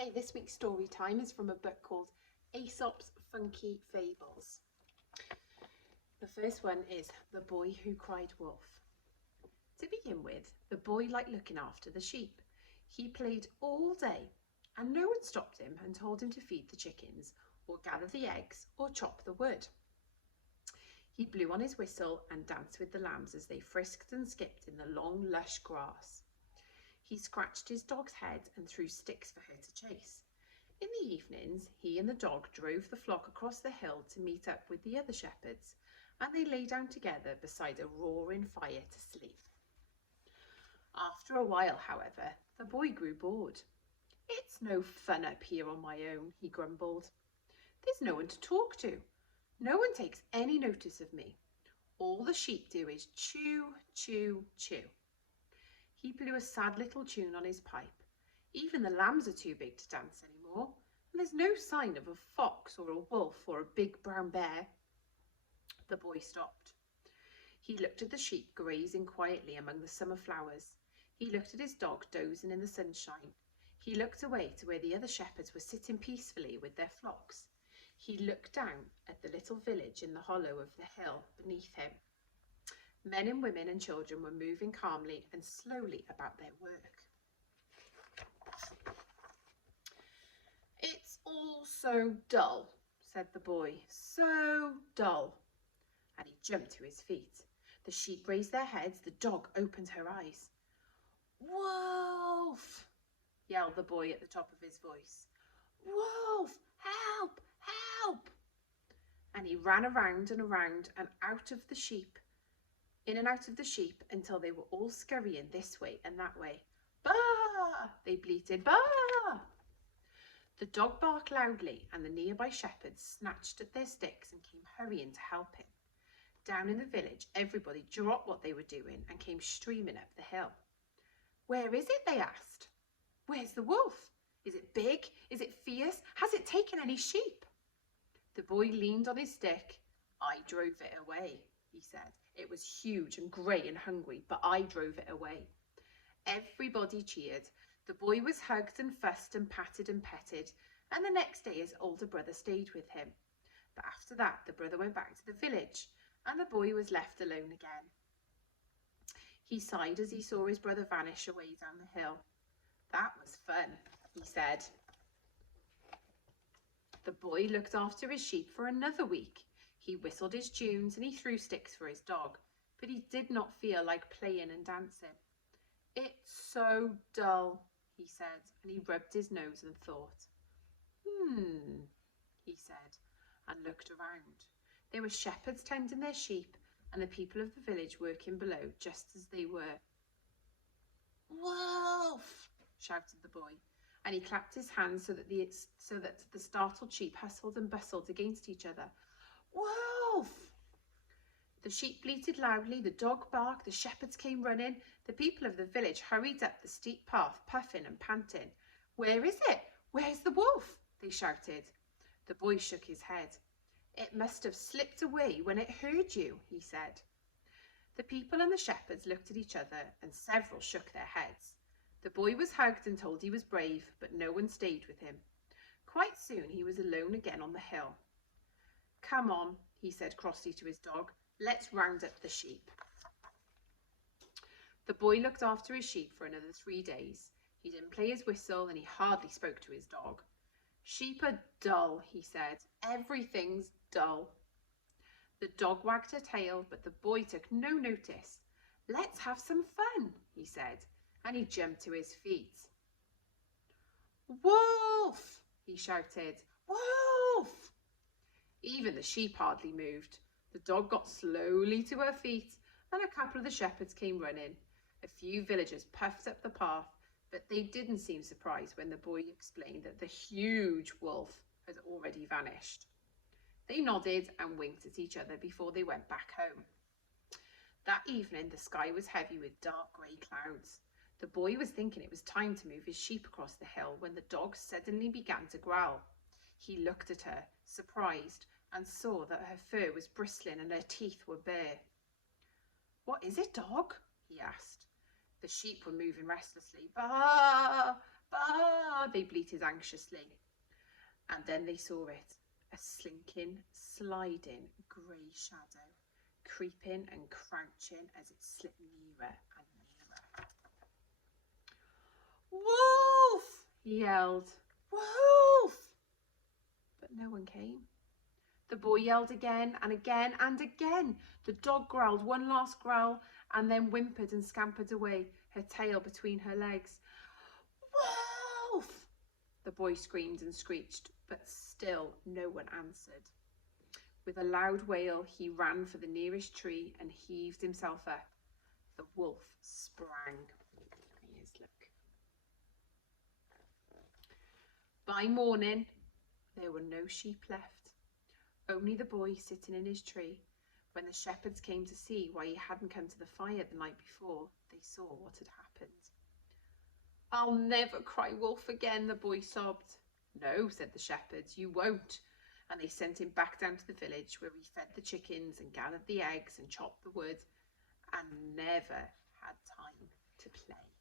Okay, this week's story time is from a book called Aesop's Funky Fables. The first one is The Boy Who Cried Wolf. To begin with, the boy liked looking after the sheep. He played all day, and no one stopped him and told him to feed the chickens, or gather the eggs, or chop the wood. He blew on his whistle and danced with the lambs as they frisked and skipped in the long, lush grass. He scratched his dog's head and threw sticks for her to chase. In the evenings, he and the dog drove the flock across the hill to meet up with the other shepherds, and they lay down together beside a roaring fire to sleep. After a while, however, the boy grew bored. "It's no fun up here on my own," he grumbled. "There's no one to talk to. No one takes any notice of me. All the sheep do is chew, chew, chew." He blew a sad little tune on his pipe. Even the lambs are too big to dance anymore, and there's no sign of a fox or a wolf or a big brown bear. The boy stopped. He looked at the sheep grazing quietly among the summer flowers. He looked at his dog dozing in the sunshine. He looked away to where the other shepherds were sitting peacefully with their flocks. He looked down at the little village in the hollow of the hill beneath him. Men and women and children were moving calmly and slowly about their work. "It's all so dull," said the boy, "so dull." And he jumped to his feet. The sheep raised their heads, the dog opened her eyes. "Wolf!" yelled the boy at the top of his voice. "Wolf! Help! Help!" And he ran around and around and out of the sheep, in and out of the sheep, until they were all scurrying this way and that way. "Baa!" they bleated. "Baa!" The dog barked loudly, and the nearby shepherds snatched at their sticks and came hurrying to help him. Down in the village, everybody dropped what they were doing and came streaming up the hill. "Where is it?" they asked. "Where's the wolf? Is it big? Is it fierce? Has it taken any sheep?" The boy leaned on his stick. "I drove it away," he said. "It was huge and grey and hungry, but I drove it away." Everybody cheered. The boy was hugged and fussed and patted and petted, and the next day his older brother stayed with him. But after that, the brother went back to the village, and the boy was left alone again. He sighed as he saw his brother vanish away down the hill. "That was fun," he said. The boy looked after his sheep for another week. He whistled his tunes and he threw sticks for his dog, but he did not feel like playing and dancing. "It's so dull," he said, and he rubbed his nose and thought. He said, and looked around. There were shepherds tending their sheep, and the people of the village working below just as they were. "Wolf!" shouted the boy, and he clapped his hands so that the startled sheep hustled and bustled against each other. "Wolf!" The sheep bleated loudly, the dog barked, the shepherds came running. The people of the village hurried up the steep path, puffing and panting. "Where is it? Where's the wolf?" they shouted. The boy shook his head. "It must have slipped away when it heard you," he said. The people and the shepherds looked at each other, and several shook their heads. The boy was hugged and told he was brave, but no one stayed with him. Quite soon he was alone again on the hill. "Come on," he said crossly to his dog. "Let's round up the sheep." The boy looked after his sheep for another 3 days. He didn't play his whistle, and he hardly spoke to his dog. "Sheep are dull," he said. "Everything's dull." The dog wagged her tail, but the boy took no notice. "Let's have some fun," he said, and he jumped to his feet. "Wolf!" he shouted. "Wolf!" Even the sheep hardly moved. The dog got slowly to her feet, and a couple of the shepherds came running. A few villagers puffed up the path, but they didn't seem surprised when the boy explained that the huge wolf had already vanished. They nodded and winked at each other before they went back home. That evening, the sky was heavy with dark grey clouds. The boy was thinking it was time to move his sheep across the hill when the dog suddenly began to growl. He looked at her, surprised, and saw that her fur was bristling and her teeth were bare. "What is it, dog?" he asked. The sheep were moving restlessly. "Baa! Bah! They bleated anxiously. And then they saw it, a slinking, sliding grey shadow, creeping and crouching as it slipped nearer and nearer. Wolf! He yelled. Wolf! But no one came. The boy yelled again and again and again. The dog growled one last growl and then whimpered and scampered away, her tail between her legs. Wolf! The boy screamed and screeched, but still no one answered. With a loud wail, he ran for the nearest tree and heaved himself up. The wolf sprang. Here's look. By morning, there were no sheep left, only the boy sitting in his tree. When the shepherds came to see why he hadn't come to the fire the night before, they saw what had happened. I'll never cry wolf again, the boy sobbed. No, said the shepherds, you won't. And they sent him back down to the village where he fed the chickens and gathered the eggs and chopped the wood and never had time to play.